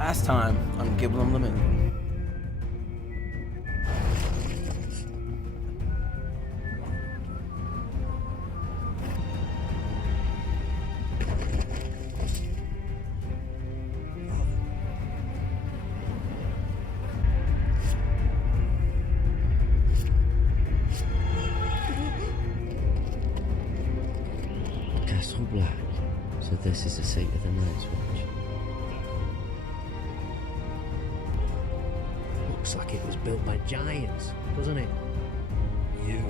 Last time on Gibble Unlimited. Castle Black. So this is the seat of the Night's Watch. Looks like it was built by giants, doesn't it? You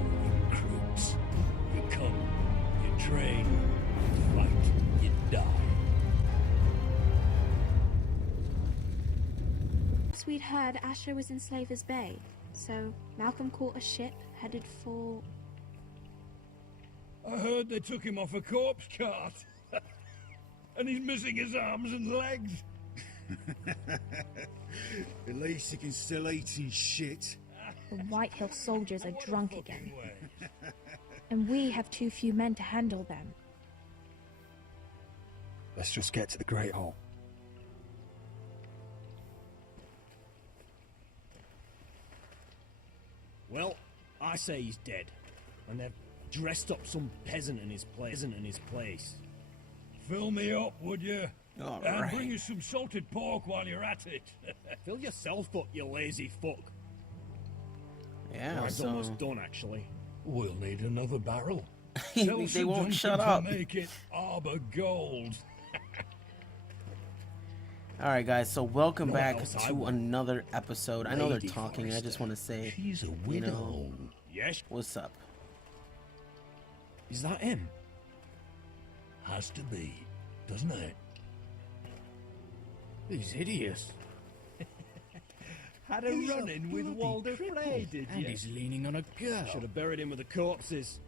recruits. You come, you train, you fight, you die. We'd heard Asher was in Slaver's Bay, so Malcolm caught a ship headed for... I heard they took him off a corpse cart. And he's missing his arms and legs. At least he can still eat his shit. The White Hill soldiers are drunk again, and we have too few men to handle them. Let's just get to the Great Hall. Well, I say he's dead, and they've dressed up some peasant in his place. Fill me up, would you? All And right. bring you some salted pork while you're at it. Fill yourself up, you lazy fuck. Yeah, Mine's so almost done, actually. We'll need another barrel. they Tell Sir won't Duncan shut to up. make it Arbor Gold. All right, guys. So welcome No back else I to want. another episode. I know they're Lady talking. I just Forrester. want to say, She's a you widow. know, Yes? what's up? Is that him? Has to be, doesn't it? He's hideous. Had a run-in with Walder Frey, did And you? he's leaning on a girl. Should have buried him with the corpses.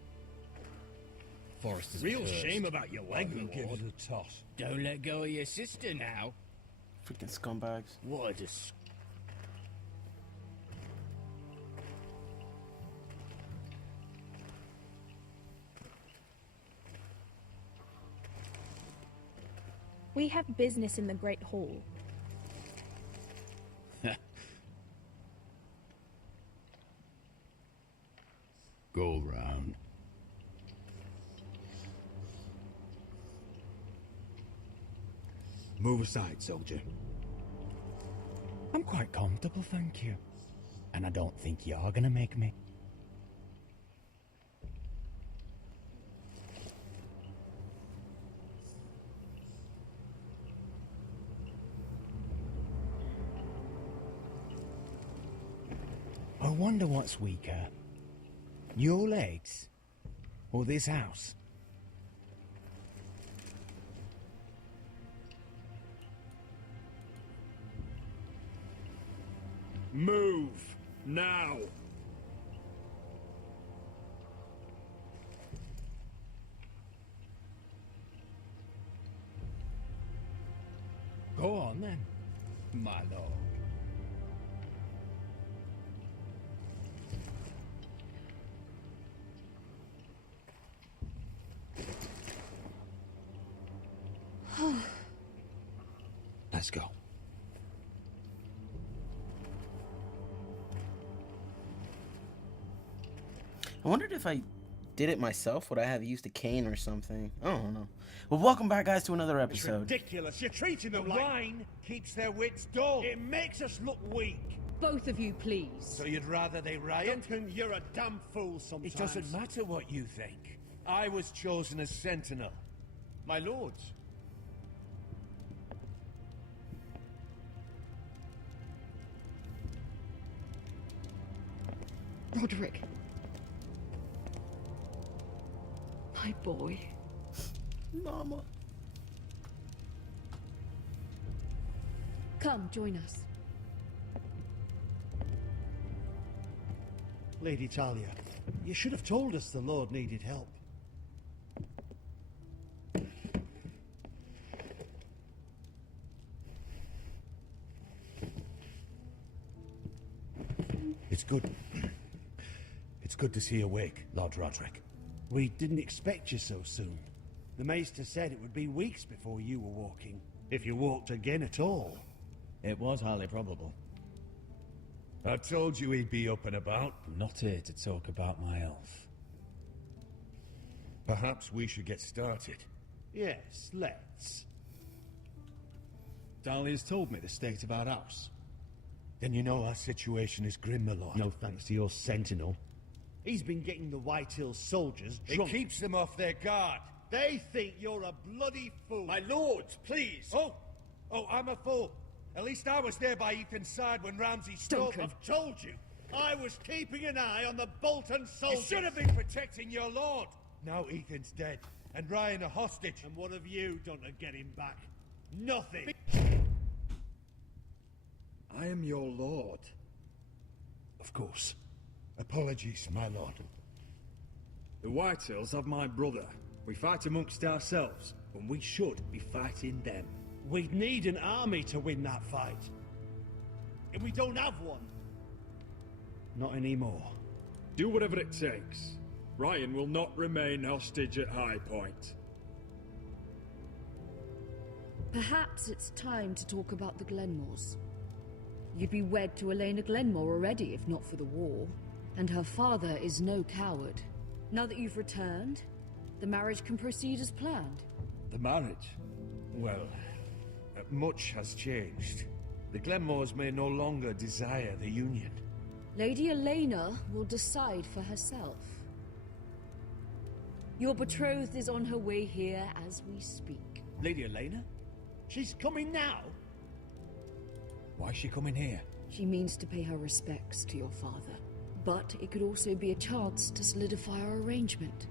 Forrester's Real cursed. shame about your leg, I'll give Lord. it a toss. Don't let go of your sister now. Freaking scumbags. What a dis... We have business in the Great Hall. Go round. Move aside, soldier. I'm quite comfortable, thank you. And I don't think you're gonna make me. I wonder what's weaker. Your legs? Or this house? Move! Now! Go on then, my lord. Let's go. I wondered if I did it myself. Would I have used a cane or something? I don't know. Well, welcome back, guys, to another episode. Ridiculous. You're treating them like... wine keeps their wits dull. It makes us look weak. Both of you, please. So you'd rather they riot? Duncan, you're a damn fool sometimes. It doesn't matter what you think. I was chosen as sentinel. My lords. Roderick. My boy. Mama. Come, join us. Lady Talia, you should have told us the Lord needed help. It's good. It's good to see you awake, Lord Roderick. We didn't expect you so soon. The Maester said it would be weeks before you were walking, if you walked again at all. It was highly probable. I told you he'd be up and about. I'm not here to talk about my elf. Perhaps we should get started. Yes, let's. Dahlia's told me the state of our house. Then you know our situation is grim, my lord. No thanks to your sentinel. He's been getting the White Hills soldiers It drunk. keeps them off their guard. They think you're a bloody fool. My lords, please. Oh, I'm a fool. At least I was there by Ethan's side when Ramsay stole. Duncan. I've told you. I was keeping an eye on the Bolton You soldiers. should have been protecting your lord. Now Ethan's dead, and Ryan a hostage. And what have you done to get him back? Nothing. I am your lord. Of course. Apologies, my lord. The Whitehills have my brother. We fight amongst ourselves, when we should be fighting them. We'd need an army to win that fight. And we don't have one. Not anymore. Do whatever it takes. Ryan will not remain hostage at High Point. Perhaps it's time to talk about the Glenmores. You'd be wed to Elena Glenmore already if not for the war. And her father is no coward. Now that you've returned, the marriage can proceed as planned. The marriage? Well, much has changed. The Glenmores may no longer desire the union. Lady Elena will decide for herself. Your betrothed is on her way here as we speak. Lady Elena? She's coming now? Why is she coming here? She means to pay her respects to your father. But it could also be a chance to solidify our arrangement.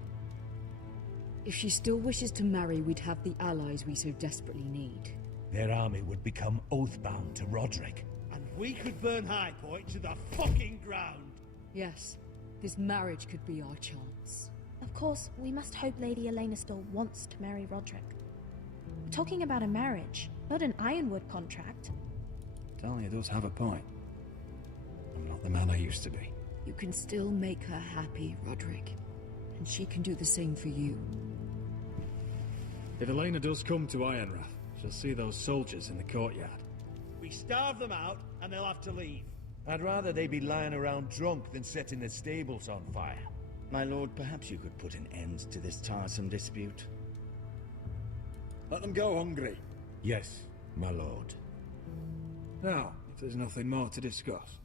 If she still wishes to marry, we'd have the allies we so desperately need. Their army would become oathbound to Roderick. And we could burn High Point to the fucking ground. Yes, this marriage could be our chance. Of course, we must hope Lady Elena still wants to marry Roderick. We're talking about a marriage, not an Ironwood contract. Dahlia does have a point. I'm not the man I used to be. You can still make her happy, Roderick. And she can do the same for you. If Elena does come to Ironrath, she'll see those soldiers in the courtyard. We starve them out, and they'll have to leave. I'd rather they be lying around drunk than setting the stables on fire. My lord, perhaps you could put an end to this tiresome dispute. Let them go hungry. Yes, my lord. Now, if there's nothing more to discuss.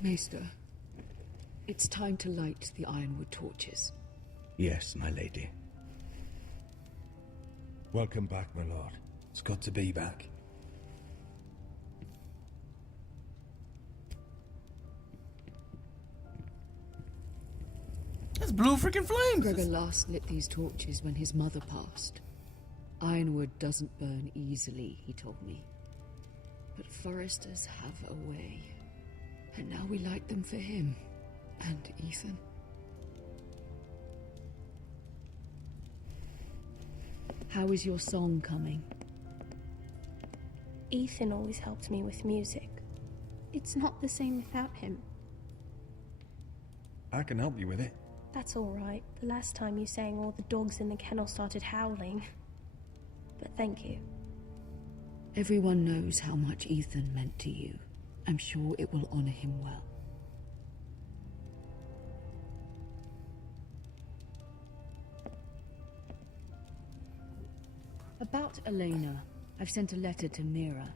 Maester, it's time to light the Ironwood torches. Yes, my lady. Welcome back, my lord. It's good to be back. That's blue freaking flames. Gregor last lit these torches when his mother passed. Ironwood doesn't burn easily, he told me. But foresters have a way. And now we light them for him. And Ethan. How is your song coming? Ethan always helped me with music. It's not the same without him. I can help you with it. That's all right. The last time you sang, all the dogs in the kennel started howling. But thank you. Everyone knows how much Ethan meant to you. I'm sure it will honor him well. About Elena, I've sent a letter to Mira.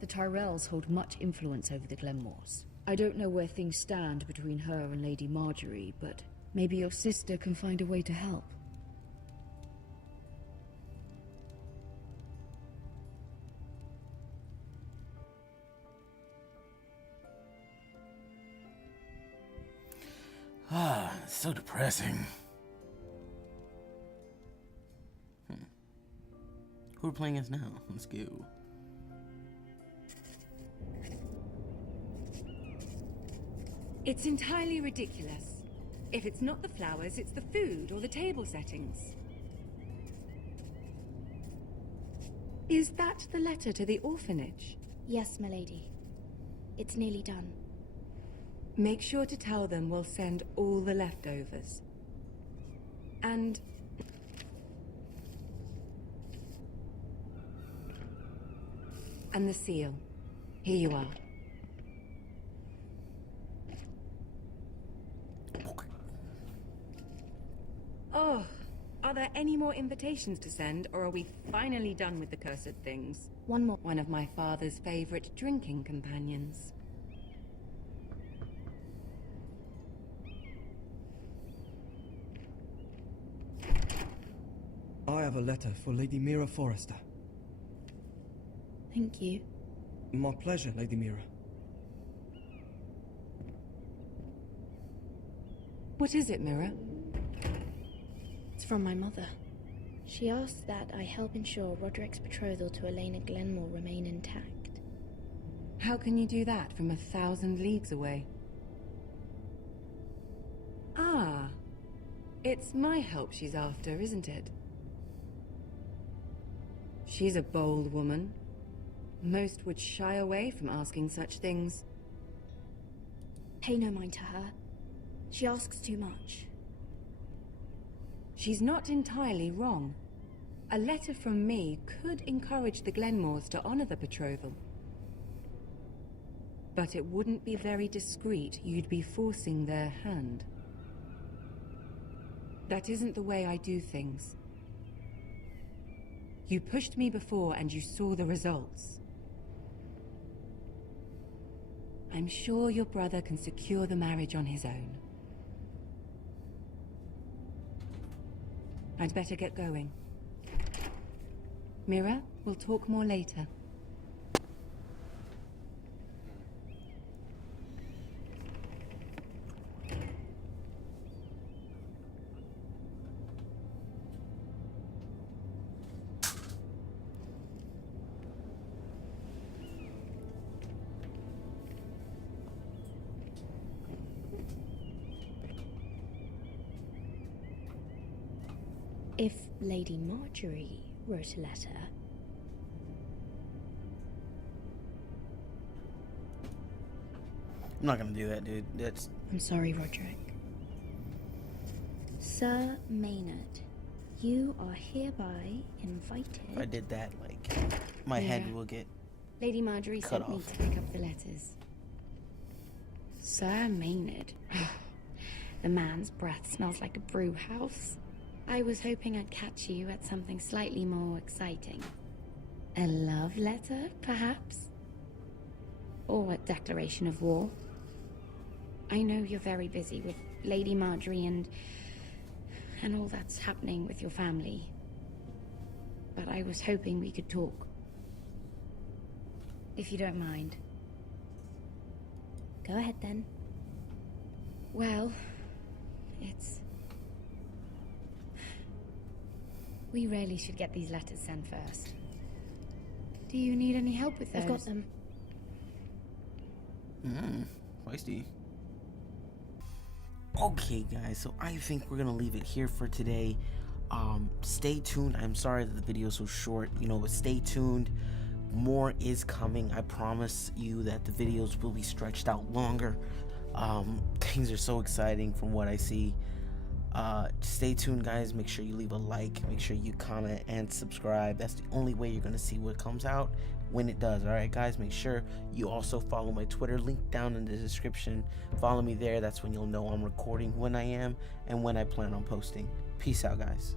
The Tyrells hold much influence over the Glenmores. I don't know where things stand between her and Lady Marjorie, but maybe your sister can find a way to help. Ah, it's so depressing. Who are we playing as now? Let's go. It's entirely ridiculous. If it's not the flowers, it's the food or the table settings. Is that the letter to the orphanage? Yes, my lady. It's nearly done. Make sure to tell them we'll send all the leftovers. And And the seal. Here you are. Oh, are there any more invitations to send, or are we finally done with the cursed things? One more. One of my father's favorite drinking companions. I have a letter for Lady Mira Forrester. Thank you. My pleasure, Lady Mira. What is it, Mira? It's from my mother. She asks that I help ensure Roderick's betrothal to Elena Glenmore remain intact. How can you do that from 1,000 leagues away? Ah, it's my help she's after, isn't it? She's a bold woman. Most would shy away from asking such things. Pay no mind to her. She asks too much. She's not entirely wrong. A letter from me could encourage the Glenmores to honor the betrothal. But it wouldn't be very discreet. You'd be forcing their hand. That isn't the way I do things. You pushed me before and you saw the results. I'm sure your brother can secure the marriage on his own. I'd better get going. Mira, we'll talk more later. If Lady Marjorie wrote a letter... I'm not gonna do that, dude. That's... I'm sorry, Roderick. Sir Maynard, you are hereby invited... If I did that, like, my head will get... Lady Marjorie cut sent me off. to pick up the letters. Sir Maynard. The man's breath smells like a brew house. I was hoping I'd catch you at something slightly more exciting. A love letter, perhaps? Or a declaration of war? I know you're very busy with Lady Marjorie and all that's happening with your family. But I was hoping we could talk. If you don't mind. Go ahead then. Well, it's... We really should get these letters sent first. Do you need any help with those? I've got them. Feisty. Okay, guys, so I think we're gonna leave it here for today. Stay tuned. I'm sorry that the video is so short, but stay tuned. More is coming. I promise you that the videos will be stretched out longer. Things are so exciting from what I see. Stay tuned, guys. Make sure you leave a like, make sure you comment and subscribe. That's the only way you're gonna see what comes out when it does. All right, guys, make sure you also follow my Twitter, link down in the description. Follow me there. That's when you'll know I'm recording when I am and when I plan on posting. Peace out, guys.